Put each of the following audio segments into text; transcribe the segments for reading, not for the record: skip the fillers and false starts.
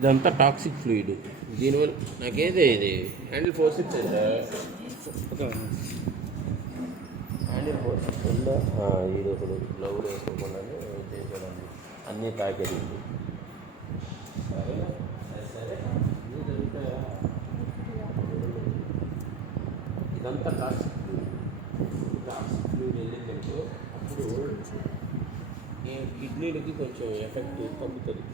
ఇదంతా toxic fluid. దీనివల్ల నాకేదే ఇది హ్యాండిల్ ఫోర్సిప్స్ హ్యాండిల్ ఫోర్సిప్స్ ఉందా? ఇది ఒకడు గ్లౌడ్ వేసుకోకుండా చేసేదాన్ని అన్నీ తాకేది. సరే ఇదంతా టాక్సిక్ ఫ్లూయిడ్ వెళ్ళిందంటే అప్పుడు ఈ కిడ్నీలకి కొంచెం ఎఫెక్ట్ తగ్గుతుంది.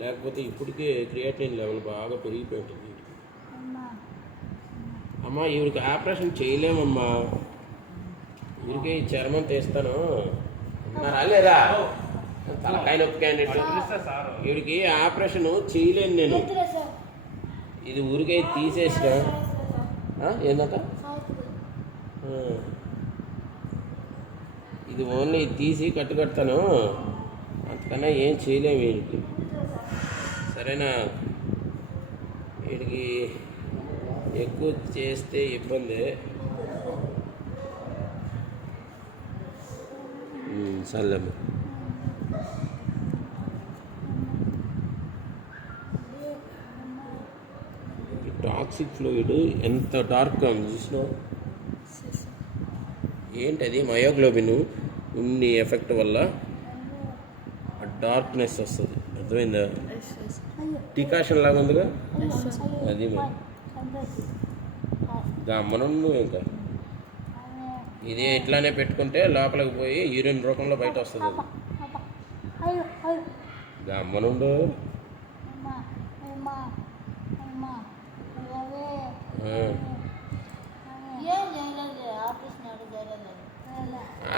లేకపోతే ఇప్పటికే క్రియాటిన్ లెవెల్ బాగా పెరిగిపోయి ఉంటుంది. అమ్మా ఈవిడికి ఆపరేషన్ చేయలేమమ్మా, ఈవిడికి చర్మం తీస్తాను రాలేరా తలకాయ నొప్పి క్యాండిడేట్. ఈవిడికి ఆపరేషన్ చేయలేను నేను, ఇది ఊరికే తీసేసిన. ఏందట ఇది ఓన్లీ తీసి కట్టుకడతాను, అంతకన్నా ఏం చేయలేము వీడికి. సరేనా? వీడికి ఎక్కువ చేస్తే ఇబ్బంది. సర్లేమ్మ. టాక్సిక్ ఫ్లూయిడ్ ఎంత డార్క్గా ఉంది చూసినావు? ఏంటది? మయోగ్లోబిన్ ఉన్ని ఎఫెక్ట్ వల్ల డార్క్నెస్ వస్తుంది. అర్థమైందా? టికాషన్ లాగా ఉందిగా అది. మరి గమ్మనుండు. ఇంకా ఇది ఇట్లానే పెట్టుకుంటే లోపలికి పోయి యూరిన్ రూపంలో బయట వస్తుంది. అది గమ్మనుండు.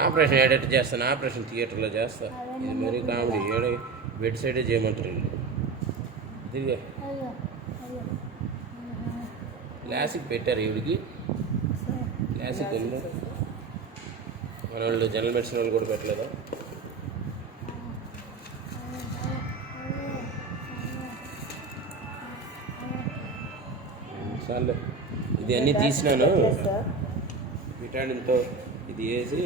ఆపరేషన్ ఏడెట్ చేస్తాను, ఆపరేషన్ థియేటర్లో చేస్తా. ఇది మరీ కామెడీ. ఏడు బెడ్ సైడే చేయమంటారు. ఇదిగా క్లాసిక్ పెట్టారు ఈవిడికి. క్లాసిక్ వెళ్ళి మన వాళ్ళు జనరల్ మెడిసిన్ వాళ్ళు కూడా పెట్టలేదా? చాలే, ఇది అన్నీ తీసినాను. విటామిన్తో ఇది వేసి